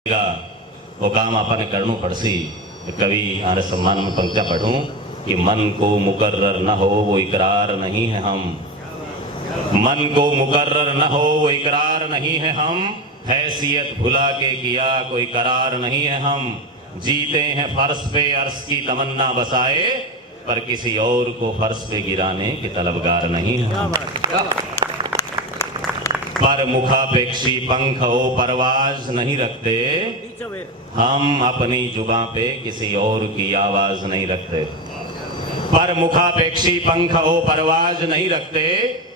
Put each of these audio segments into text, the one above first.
वो काम आपने करनू पड़सी। कवि आने सम्मान में पंक्तियां पढ़ूं कि मन को मुकर्रर न हो वो इकरार नहीं है हम, मन को मुकर्रर न हो वो इकरार नहीं है हम, हैसियत भुला के किया कोई करार नहीं है हम, जीते हैं फर्श पे अर्श की तमन्ना बसाए पर किसी और को फर्श पे गिराने के तलबगार नहीं है हम। पर मुखापेक्षी पंख ओ परवाज नहीं रखते हम, अपनी जुबां पे किसी और की आवाज नहीं रखते। पर मुखापेक्षी पंख ओ परवाज नहीं रखते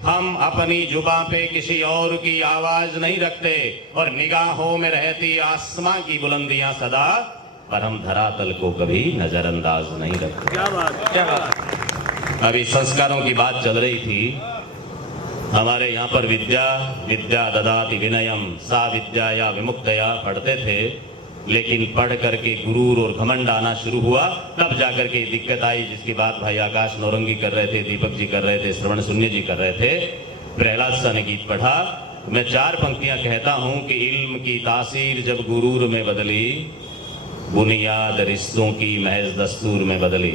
हम, अपनी जुबां पे किसी और की आवाज नहीं रखते। और निगाहों में रहती आसमां की बुलंदियां सदा, पर हम धरातल को कभी नजरअंदाज नहीं रखते। क्या बात, क्या बात। अभी संस्कारों की बात चल रही थी। हमारे यहाँ पर विद्या विद्या ददाति विनयम सा विद्या या विमुक्तया पढ़ते थे, लेकिन पढ़ करके गुरूर और घमंड आना शुरू हुआ, तब जाकर के दिक्कत आई, जिसकी बात भाई आकाश नौरंगी कर रहे थे, दीपक जी कर रहे थे, श्रवण शून्य जी कर रहे थे। प्रहलाद सा ने गीत पढ़ा। मैं 4 पंक्तियां कहता हूं कि इल्म की तासीर जब गुरूर में बदली, बुनियाद रिश्तों की महज दस्तूर में बदली।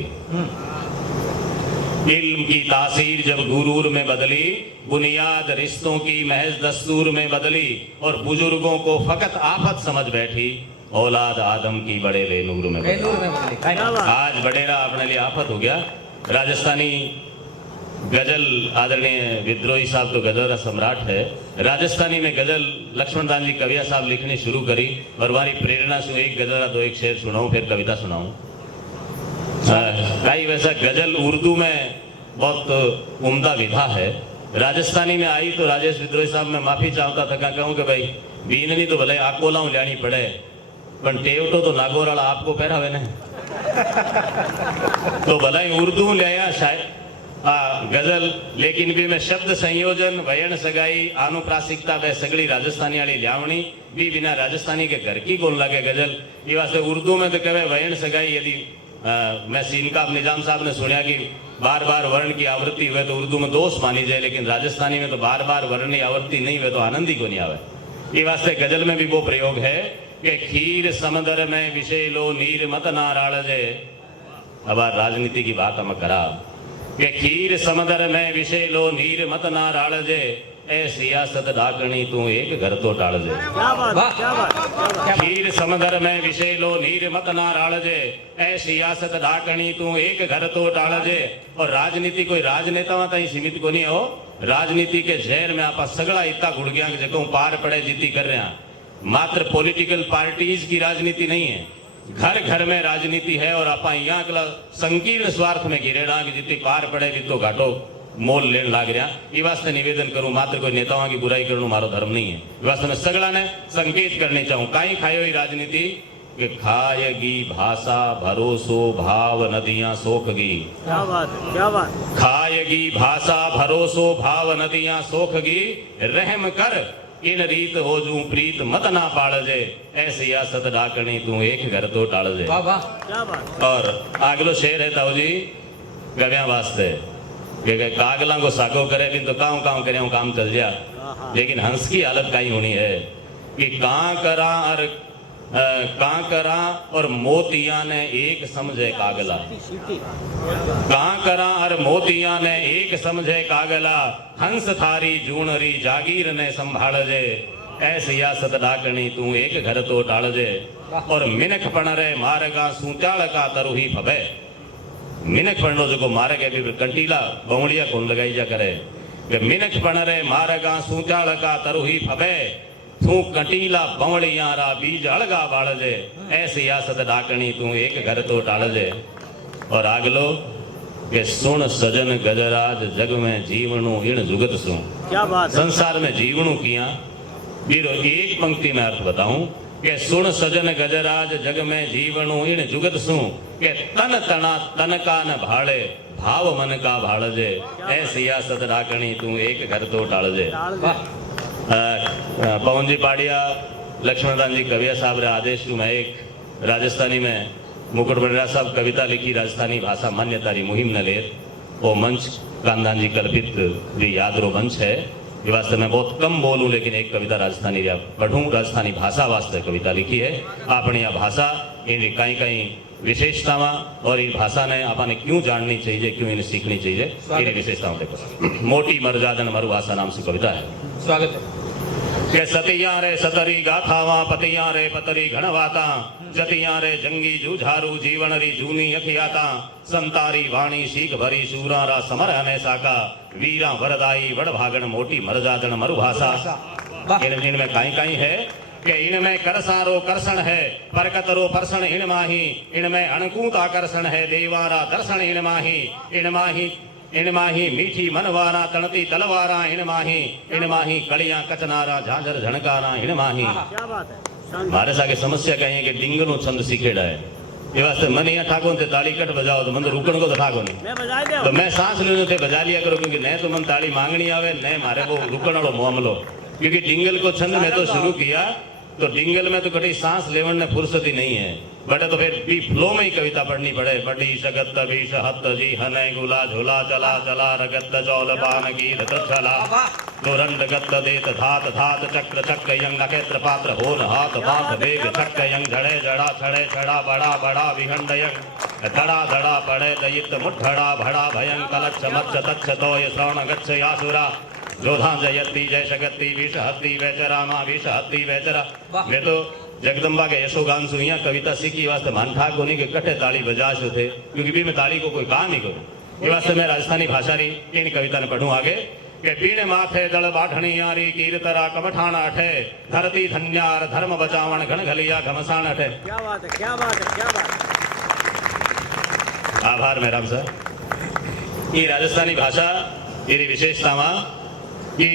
इल्म की तासीर जब गुरूर में बदली, बुनियाद रिश्तों की महज दस्तूर में बदली, और बुजुर्गों को फकत आफत समझ बैठी, औलाद आदम की बड़े बेनूर में बदली। आज बडेरा अपने लिए आफत हो गया। राजस्थानी गजल, आदरणीय विद्रोही साहब तो गजल का सम्राट है। राजस्थानी में गजल लक्ष्मणदान जी कविया साहब लिखनी शुरू करी, और हमारी प्रेरणा से एक गजल का 2-1 शेर सुनाऊं, फिर कविता सुनाऊं। कई वैसा गजल उर्दू में बहुत उम्दा विधा है, राजस्थानी में आई तो राजेश विद्रोही साहब मैं माफी चाहता था, कहूं कि भाई बीननी तो भले आकोला लियानी पड़े, पर टेवटो तो नागौराला आपको पहरावे ने तो भला उर्दू लिया शायद गजल, लेकिन भी मैं शब्द संयोजन वयन सगाई आनुप्रासिकता वे सगड़ी राजस्थानी वाली लियावणी भी बिना राजस्थानी के घर की कौन लगे गजल। ये वास्ते उर्दू में तो कहे वयन सगाई। यदि मैं सीनकाब निजाम साहब ने सुना कि बार बार वर्ण की आवृत्ति हुए तो उर्दू में दोष मानी जाए, लेकिन राजस्थानी में तो बार बार वर्ण की आवृत्ति नहीं हुए तो आनंद ही को नहीं आवे। ये वास्ते गजल में भी वो प्रयोग है कि खीर समंदर में विषय लो नीर मत ना राड़जे। अब राजनीति की बात हम करा कि खीर समंदर में विषय लो नीर मत ना राड़जे, ए सियासत डाकनी तू एक घर तो टाड़जे। खीर समंदर में विषय लो नीर मत ना राड़जे, ए सियासत डाकनी तू एक घर तो टाड़जे। और राजनीति कोई राजनेताओं ताई सीमित को नहीं हो, राजनीति के जहर में आप सगड़ा इतना घुड़ गया कि जगह पार पड़े जीती कर रहे हैं। मात्र पॉलिटिकल पार्टीज की राजनीति नहीं है, घर घर में राजनीति है। और आप यहाँ के संकीर्ण स्वार्थ में घिरेड़ा कि जितनी पार पड़े जितो घाटो मोल लेन लाग रहा। ये वास्ते निवेदन करूं, मात्र कोई नेताओं की बुराई करना मारो धर्म नहीं है। वास्ते में सगड़ा ने संकेत करने चाहूं, काई खायो ये राजनीति कि खाएगी भाषा भरोसो भाव नदियां सोखगी। क्या बात, क्या बात। खाएगी भाषा भरोसो भाव नदियां सोखगी, रहम कर इन रीत हो जू प्रीत मत ना पाड़जे, ऐसी सियासत डाकनी तू एक घर तो टाड़जे। क्या बात। और आगलो शेर है ताऊ जी गव्या वास्ते कि कागला को सागो करे भी तो काऊ काऊ करे काम चल जा, लेकिन हंस की हालत काई होनी है कि कां करा और मोतिया ने एक समझे कागला। कां करा और मोतिया ने एक समझे कागला, हंस थारी जूनरी जागीर ने संभालजे, ऐ सियासत डाकनी तू एक घर तो टाड़जे। और मिनख पणरे मारगा सूचाल का तरुही फबे। मिनख पढ़ो जो मार्ग है भी कंटीला बौड़िया कौन लगाई जा करे, मिनख पणरे मारगा सूचाल का तरुही फबे, तू कंटीला बौड़िया रा बीज अलगा बाड़जे, ऐ सियासत डाकनी तू एक घर तो टाड़जे। और आगलो के सुन सजन गजराज जग में जीवणु इन जुगत सु। क्या बात। संसार में जीवणु किया बीरो एक पंक्ति में अर्थ बताऊं के सुन सजन गजराज जग में जीवणु इन जुगत सु, के तन तना तन का न भाड़े भाव मन का भाड़जे, ऐ सियासत डाकनी तू एक घर तो टाड़जे। पवन जी पाड़िया लक्ष्मणदान जी कविया साहब रे आदेश में एक राजस्थानी में मुकुट बडेरा साहब कविता लिखी राजस्थानी भाषा मान्यता री मुहिम न ले, वो मंच कांदान जी कल्पित याद रो मंच है। ये वास्ते मैं बहुत कम बोलूं, लेकिन एक कविता राजस्थानी पढ़ूं। राजस्थानी भाषा वास्ते कविता लिखी है। अपनी आ भाषा इन कई कई विशेषतावां और ये भाषा ने आपने क्यों जाननी चाहिए, क्यों इन्हें सीखनी चाहिए, इन विशेषताओं देखो। मोटी मरजादन मरु भाषा नाम से कविता है। स्वागत है। के सतिया रे सतरी गाथावा, पतिया रे पतरी घणवाता, जतिया रे जंगी जूझारू, जीवन री जूनी अखियाता, संतारी वाणी सीख भरी, सूरारा समर अने साका, वीरा वरदाई वड़ भागण, मोटी मरजादन मरु भाषा। इनमें काई काई है कि इनमें करसारो कर्षण है, परकतरो पर्षण इनमाही, इनमें अणकूत आकर्षण है, देवारा दर्शन इनमाही, इनमाही मीठी मनवारा, तणती तलवारा इनमाही, कलियां कचनारा, झांझर झणकारा इनमाही। क्या बात है, शानदार। मारे सागे समस्या कही है कि डिंगनो छंद सीखेड़ा है। ये वास्ते मन यहाँ ठाको ते ताली कट बजाओ तो मन तो रुकण को तो ठाको नहीं, मैं बजा दे तो मैं सांस लेने ते बजा लिया करो, क्योंकि न तो मन ताली मांगनी आवे, न मारे वो रुकण वालो मामलो। क्योंकि डिंगल को छंद में तो शुरू किया, तो डिंगल में तो कटी सांस लेवन ने फुर्सत ही नहीं है, बटे तो फिर भी फ्लो में ही कविता पढ़नी पड़े। बड़ी शगत बीश हत जी हने गुला झूला, चला चला रगत चौल पान की चला, दोरंड गत देत धात धात, चक्र चक्र यंग नक्षत्र पात्र होन हाथ बात वेग, चक्र यंग झड़े जड़ा छड़े छड़ा, बड़ा बड़ा विहंड यंग, धड़ा धड़ा पड़े दयित मुठड़ा, भड़ा भयं कलच्छ मच्छ तच्छ तोय श्रवण गच्छ यासुरा, जोधा जयती जय शगती विष हत्ती वैचरा, माँ विष हत्ती वैचरा। मैं तो जगदम्बा के यशोगान से यहाँ कविता सीखी वास्ते मन ठाक होने के कट्ठे ताली बजाशु थे, क्योंकि भी मैं ताली को कोई काम नहीं करूँ। ये वास्ते मैं राजस्थानी भाषा री इन कविता ने पढ़ूं आगे के बीण माथे दल बाढ़णी यारी, कीर्तरा कमठान अठे, धरती धन्यार धर्म बचावण घण घलिया घमसान अठे। क्या बात है, क्या बात है, क्या बात है। आभार मेराम सर। ये राजस्थानी भाषा ये विशेषतावां कि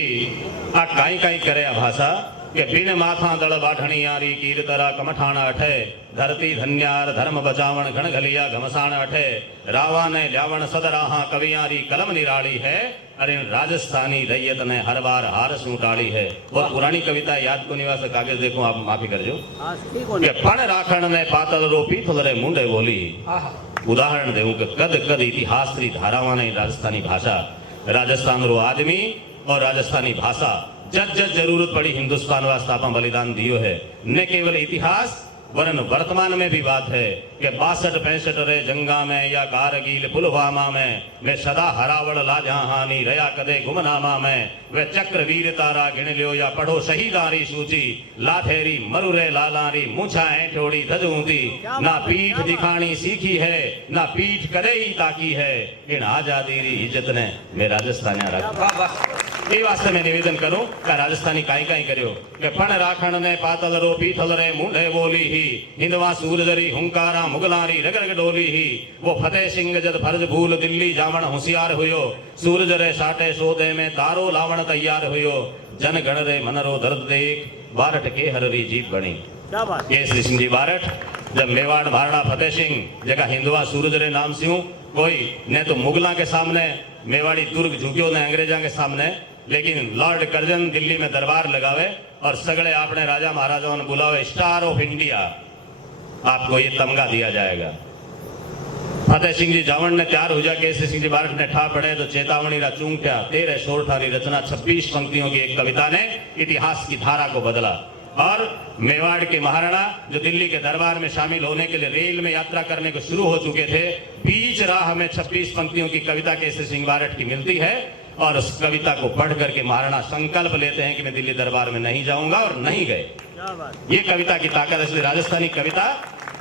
आ काई काई करे आ भाषा के बीण माथा दल बाढ़णी यारी, कीर्तरा कमठान अठे, धरती धन्यार धर्म बचावण घण घलिया घमसान अठे, रावा ने ल्यावण सदराहा, कवियारी कलम निराली है, अरे राजस्थानी रैयत ने हर बार हार सूटाली है। बहुत पुरानी कविता याद को निवास कागज देखो, आप माफी करजो। आज ठीक हो के पण राखण ने पातल रो पीथल रे मुंडे बोली। उदाहरण देऊं कि कद कद इतिहास री धारावां ने राजस्थानी भाषा, राजस्थान रो आदमी और राजस्थानी भाषा जब जब जरूरत पड़ी हिंदुस्तान वास्ते आपा बलिदान दियो है। न केवल इतिहास वरन वर्तमान में भी बात है कि 62-65 रे जंगा में या कारगिल पुलवामा में वे सदा हरावड़ लाजा हानि रया कदे गुमनामा में, वे चक्र वीर तारा गिन लियो या पढ़ो शहीदारी सूची, लाथेरी मरुरे लालारी मूछा ऐठोड़ी धजूंदी, ना पीठ दिखानी सीखी है, ना पीठ कदे ही ताकी है, इन आजादी री इज्जत ने मैं राजस्थान रख। ये वास्ते में निवेदन करूं कि राजस्थानी काई काई करियो कि पण राखण ने पातल रो पीथल रे मुंडे बोली ही, हिंदवा सूरजरी हुंकारा मुगलारी रगरग डोली ही, वो फतेह सिंह जद फर्ज भूल दिल्ली जावण होशियार हुयो, सूरज रे साटे सौदे में तारो लावण तैयार हुयो, जन गण रे मनरो दर्द देख, बारठ के हररी जीप बनी। क्या बात। केसरी सिंह जी बारठ जब मेवाड़ महाराणा फतेह सिंह जगह हिंदवा सूरज रे नाम से कोई ने तो मुगला के सामने मेवाड़ी दुर्ग झुकियो ने अंग्रेजा के सामने, लेकिन लॉर्ड कर्जन दिल्ली में दरबार लगावे और सगड़े अपने राजा महाराजाओं ने बुलावे, स्टार ऑफ इंडिया आपको ये तमगा दिया जाएगा। फतेह सिंह जी जावण ने तैयार हो जा, केसरी सिंह जी बारठ ने ठा पड़े तो चेतावनी रा चूंकट्या 13 शोरठारी रचना 26 पंक्तियों की एक कविता ने इतिहास की धारा को बदला। और मेवाड़ के महाराणा जो दिल्ली के दरबार में शामिल होने के लिए रेल में यात्रा करने को शुरू हो चुके थे, बीच राह में 26 पंक्तियों की कविता केसरी सिंह बारठ की मिलती है और उस कविता को पढ़ करके महाराणा संकल्प लेते हैं कि मैं दिल्ली दरबार में नहीं जाऊंगा, और नहीं गए। क्या बात। ये कविता की ताकत, इसलिए राजस्थानी कविता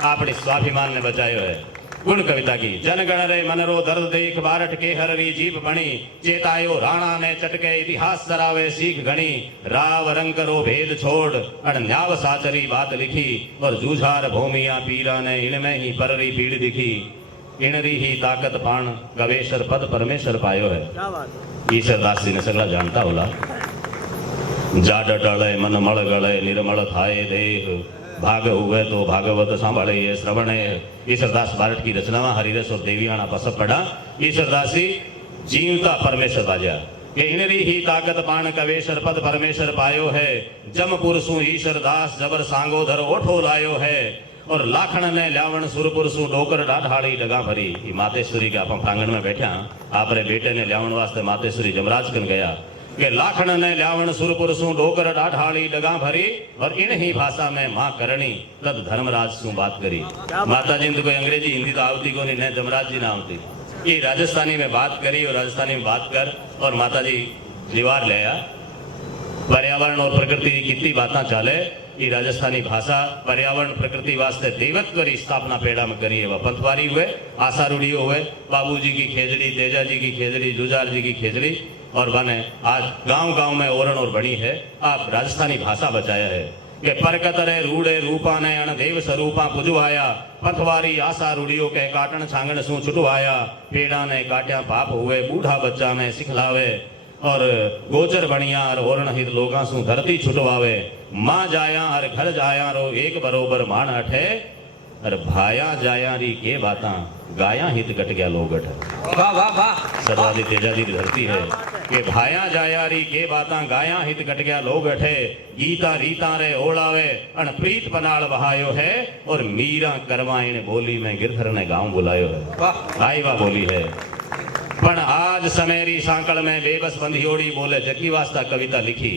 अपने स्वाभिमान ने बचायो है। गुण कविता की जनगण रे मनरो दर्द देख, बारठ के हररी जीप बणी, चेतायो राणा ने चटके इतिहास सरावे सीख घणी, राव रंग रो भेद छोड़ अणन्याव साचरी बात लिखी, और जूझार भूमिया पीरा ने इनमें ही पररी पीड़ दिखी, इनरी ही ताकत पाण गवेशर पद परमेश्वर पायो है। क्या बात। ईश्वर दास जी ने सगला जानता होला। जाड टळे मन मळ गळे, निर्मल थाए देह, भाग हुए तो भागवत सांभळे ये श्रवणे। ईश्वरदास बारठ की रचना हरिरस और देवियाणा पसप पड़ा। ईश्वरदास जी जीवता परमेश्वर बाजा के इनरी ही ताकत पाण कवेश्वर पद परमेश्वर पायो है, जम पुरसु ईश्वरदास जबर सांगोधर ओठो लायो है, और लाखण ने ल्यावण सुरपुरसु डोकर डाढ़ाड़ी डगा भरी। मातेश्वरी के आप प्रांगण में बैठा, आपरे बेटे ने ल्यावण वास्ते मातेश्वरी जमराज कन गया, કે લાખણ ને લ્યાવણ સુરપુર શું ડોકર ડાઢાળી ડગા ભરી और इन ही भाषा में माँ करणी तद धर्मराज શું बात करी। माताजी ने तो कोई अंग्रेजी हिंदी तो आवती को नहीं, न जमराज जी ना आवती, ये राजस्थानी में बात करी और राजस्थानी में बात कर और माताजी दीवार ले आया। पर्यावरण और प्रकृति की कितनी बातें चाले, ये राजस्थानी भाषा पर्यावरण प्रकृति वास्ते देवत्व की स्थापना पेड़ा में करी है। वह पंथवारी हुए, आसारूढ़ियो हुए, बाबूजी की खेजड़ी, तेजा जी की खेजड़ी, जुजार जी की खेजड़ी, और बने आज गांव गांव में ओरण और बनी है। आप राजस्थानी भाषा बचाया है कि परकतरे रूड़े रूपा ने अण देव स्वरूपा पुजवाया, पथवारी आशा रूढ़ियों के काटन छांगण सू छुटवाया, पेड़ा ने काट्या पाप हुए, बूढ़ा बच्चा ने सिखलावे, और गोचर बणिया और ओरण हित लोगा सू धरती छुटवावे, माँ जाया और घर जाया रो एक बरोबर मान अठे, और भाया जाया री के बाता गाया हित कट गया लोगट। वाह वाह वाह, सर्वादि तेजादी धरती है कि भाया जाया री के बाता गाया हित कट गया लोगट है, गीता रीता रे ओलावे अण प्रीत पनाड़ बहायो है, और मीरा करवाइन बोली में गिरधर ने गांव बुलायो है। वाह आई वाह बोली है। पण आज समेरी सांकल में बेबस बंधियोड़ी बोले जकी वास्ता कविता लिखी।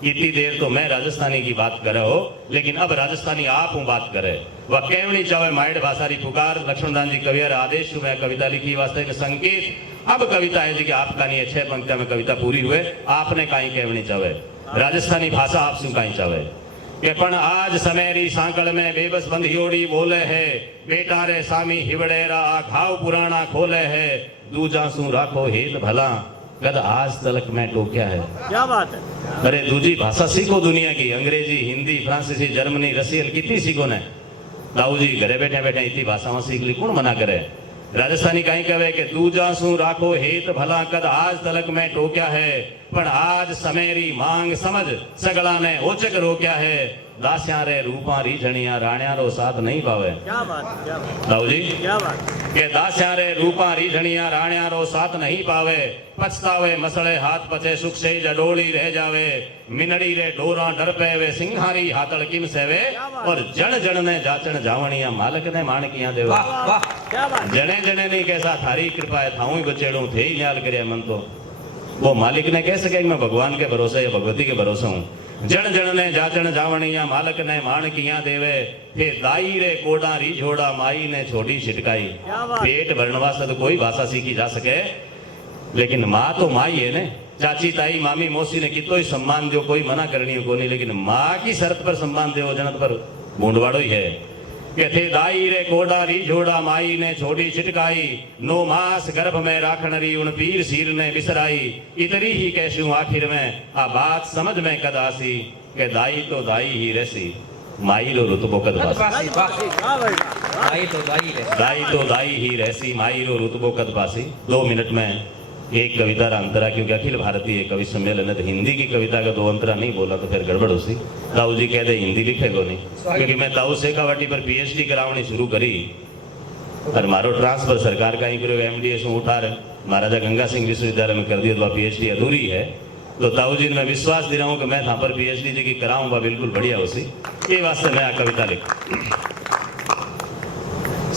इतनी देर तो मैं राजस्थानी की बात करे हो, लेकिन अब राजस्थानी आप हूँ बात करे। वह केवनी चावे माइड भाषा री पुकार, लक्ष्मणदान जी कवियर आदेश में कविता लिखी वास्ते के संकेत। अब कविता है जी कि आपका नहीं है, 6 पंक्तियों में कविता पूरी हुए, आपने कहीं केवनी चावे राजस्थानी भाषा आप शू कहीं चावे के पण आज समेरी सांकल में बेबस बंधियोड़ी बोले है, बेटा रे सामी हिवड़ेरा घाव पुराना खोले है, दूजा सू राखो हेत भला कद आज तलक में टोक्या है। क्या बात है। अरे दूजी भाषा सीखो दुनिया की, अंग्रेजी, हिंदी, फ्रांसीसी, जर्मनी, रसियन कितनी सीखो ने। ताऊ जी घरे बैठे बैठे इतनी भाषाओं सीख ली, कौन मना करे। राजस्थानी कहीं कहे कि दूजा सू राखो हेत भला कद आज तलक में टोक्या है, पण आज समेरी मांग समझ सगला ने ओचक रोक्या है, दास्या रे रूपा रीझणिया राण्या रो साथ नहीं पावे। क्या बात है, क्या बात है, ताऊ जी क्या बात है। के दास्या रे रूपा रीझणिया राण्या रो साथ नहीं पावे, पछतावे मसले हाथ पचे सुख से जडोली रह जावे, मिनड़ी रे डोरा डर पे वे सिंहारी हाथड़ किम सेवे, और जन जन ने जाचन जावणिया मालक ने माणकिया देवे। वाह वाह, क्या बात है। जने जने नहीं कैसा थारी कृपा है थाऊ बचेड़ू थे ही न्याल करे मन तो वो मालिक ने कह सके कि मैं भगवान के भरोसे या भगवती के भरोसे हूँ। जन जन ने जाचन जावणिया मालक ने माणकिया देवे, थे दाई रे कोडा री झोड़ा माई ने छोटी छिटकाई। क्या बात। पेट भरने वास्ते तो कोई भाषा सीखी जा सके, लेकिन माँ तो माई है ने। चाची ताई मामी मौसी ने कितो ही सम्मान दो, कोई मना करनी को नहीं, लेकिन माँ की शर्त पर सम्मान दो जनत पर बूंदवाड़ो ही है। के थे दाई रे कोडा री झोड़ा माई ने छोड़ी छिटकाई, 9 मास गर्भ में राखण री उन पीर सीर ने बिसराई, इतनी ही कैसू आखिर में आ बात समझ में कद आसी, के दाई तो दाई ही रहसी माई लो रुतबो कद पासी। वाह वाह, वाह भाई वाह। दाई तो दाई है, दाई तो दाई ही रहसी माई लो रुतबो कद पासी। 2 मिनट में एक कविता रा अंतरा, क्योंकि अखिल भारतीय कवि सम्मेलन है तो हिंदी की कविता का 2 अंतरा नहीं बोला तो फिर गड़बड़ होसी। ताऊ जी कह दे हिंदी लिखेगो नहीं, क्योंकि मैं ताऊ शेखावटी पर पीएचडी करावनी शुरू करी और मारो ट्रांसफर सरकार का ही करो, एमडीएस उठा रहे महाराजा गंगा सिंह विश्वविद्यालय में कर दिया, तो पीएचडी अधूरी है। तो ताऊ जी ने मैं विश्वास दे रहा हूँ कि मैं था पर पीएचडी जी की कराऊंगा बिल्कुल बढ़िया होसी। ये वास्ते मैं कविता लिख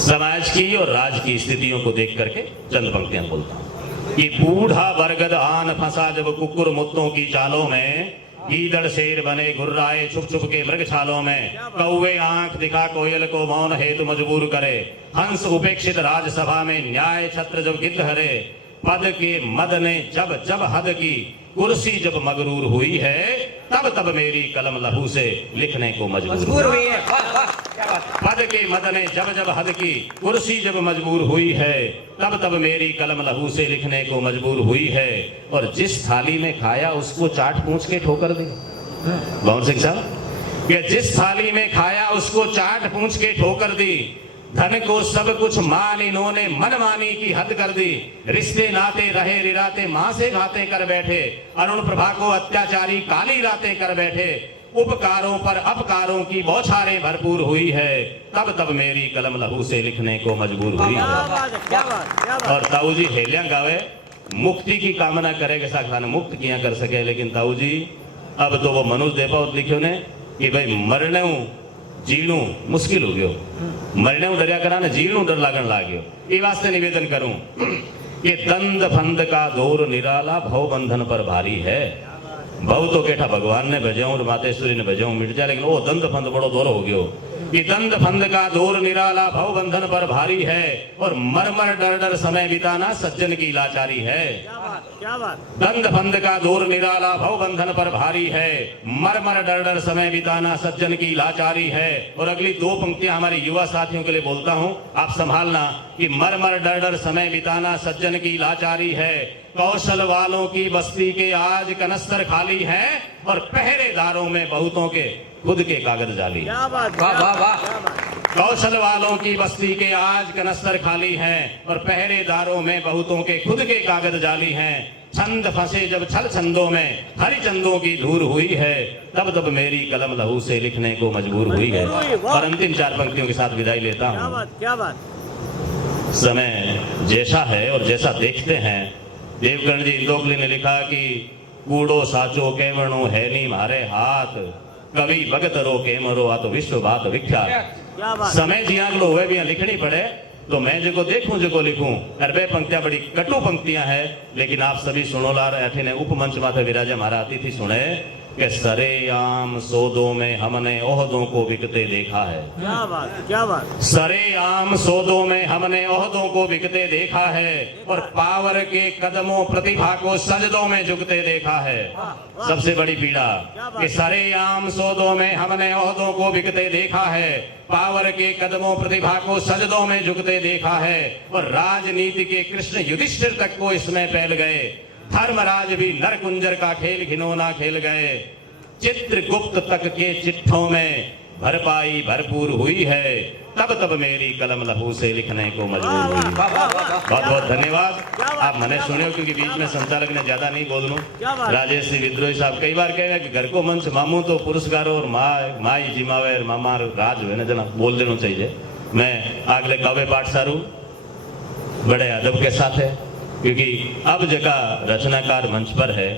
समाज की और राज की स्थितियों को देख करके चंद पंक्तियां बोलता हूँ। कि बूढ़ा बरगद आन फंसा जब कुकुर मुत्तों की चालों में, गीदड़ शेर बने घुर्राए छुप छुप के मृग छालों में, कौवे आंख दिखा कोयल को मौन हेतु मजबूर करे, हंस उपेक्षित राजसभा में न्याय छत्र जब गिद्ध हरे, पद के मद ने जब जब हद की कुर्सी जब मगरूर हुई है, तब तब मेरी कलम लहू से लिखने को मजबूर मजबूर हुई है। वाह वाह, क्या बात है। पद के मद ने जब जब हद की कुर्सी जब मजबूर हुई है, तब तब मेरी कलम लहू से लिखने को मजबूर हुई है, और जिस थाली में खाया उसको चाट पूछ के ठोकर दी। गौर सिंह साहब, कि जिस थाली में खाया उसको चाट पूछ के ठोकर दी, धन को सब कुछ मान इन्होंने मनमानी की हद कर दी, रिश्ते नाते रहे रिराते माँ से घाते कर बैठे, अरुण प्रभा को अत्याचारी काली रातें कर बैठे, उपकारों पर अपकारों की बौछारें भरपूर हुई है, तब तब मेरी कलम लहू से लिखने को मजबूर हुई क्या है। बात है, क्या बात, क्या बात। और ताऊ जी हेलिया गावे मुक्ति की कामना करे के साखाने मुक्त किया कर सके, लेकिन ताऊ जी अब तो वो मनुष्य देपावत लिखो ने कि भाई मरने जीणू मुश्किल हो गयो, मरने डरिया करा ने जीणू डर लागण लाग्यो। ये वास्ते निवेदन करूं कि दंड फंद का दौर निराला भव बंधन पर भारी है। भव तो केठा भगवान ने भजाऊं और मातेश्वरी ने भजाऊं मिट जाए, लेकिन वो दंड फंद बड़ो दौर हो गयो। कि दंड फंद का दौर निराला भव बंधन पर भारी है, और मर डर डर समय बिताना सज्जन की लाचारी है। क्या बात। दंड फंद का दौर निराला भव बंधन पर भारी है, मर डर डर समय बिताना सज्जन की लाचारी है। और अगली दो पंक्तियां हमारे युवा साथियों के लिए बोलता हूं, आप संभालना। कि मर डर डर समय बिताना सज्जन की लाचारी है, कौशल वालों की बस्ती के आज कनस्तर खाली है, और पहरेदारों में बहुतों के खुद के कागज जाली। क्या बात। वाह, वाह, वाह। क्या बात। कौशल वालों की बस्ती के आज कनस्तर खाली हैं, और पहरेदारों में बहुतों के खुद के कागज जाली हैं। छंद फंसे जब छल छंदों में हरिचंदों की धूर हुई है, तब तब मेरी कलम लहू से लिखने को मजबूर हुई है। और अंतिम चार पंक्तियों के साथ विदाई लेता क्या हूँ। बात। क्या बात। समय जैसा है और जैसा देखते हैं, देवकर्ण जी इंदोकली ने लिखा कि कूड़ो साचो केवणो है नी मारे हाथ, कवि भगत रो केमरो आ तो विश्व बात विख्यात। क्या बात। समय जिया हुए भी यहाँ लिखनी पड़े तो मैं जो देखूं जो लिखूं। अरबे पंक्तियां बड़ी कटु पंक्तियां हैं, लेकिन आप सभी सुनो ला रहे ने उपमंच माथे विराजे हमारा अतिथि सुने कि सरेआम सौदों में हमने ओहदों को बिकते देखा है। क्या बात। क्या बात। सरेआम सौदों में हमने ओहदों को बिकते देखा है, और पावर के कदमों प्रतिभा को सजदों में झुकते देखा है। सबसे बड़ी पीड़ा कि सरेआम सौदों में हमने ओहदों को बिकते देखा है, पावर के कदमों प्रतिभा को सजदों में झुकते देखा है, और राजनीति के कृष्ण युधिष्ठिर तक को इसमें फैल गए। धर्मराज भी नरकुंजर का खेल घिनौना खेल गए। चित्रगुप्त तक के चिट्ठों में भरपाई भरपूर हुई है, तब तब मेरी कलम लहू से लिखने को मजबूर हुई। वाह, वाह, वाह, वाह। बहुत बहुत धन्यवाद। क्या बात, आप मने क्या सुने बात। क्योंकि बीच में संचालक ने ज्यादा नहीं बोलूं। क्या बात। राजेश सिंह विद्रोही साहब कई बार कहे कि घर को मंच मामू तो पुरस्कारों और माई जिमावे और मामा राज हुए ना जना बोल देना चाहिए। मैं अगले काव्य पाठ सारू बड़े अदब के साथ है, क्योंकि अब जगह रचनाकार मंच पर है।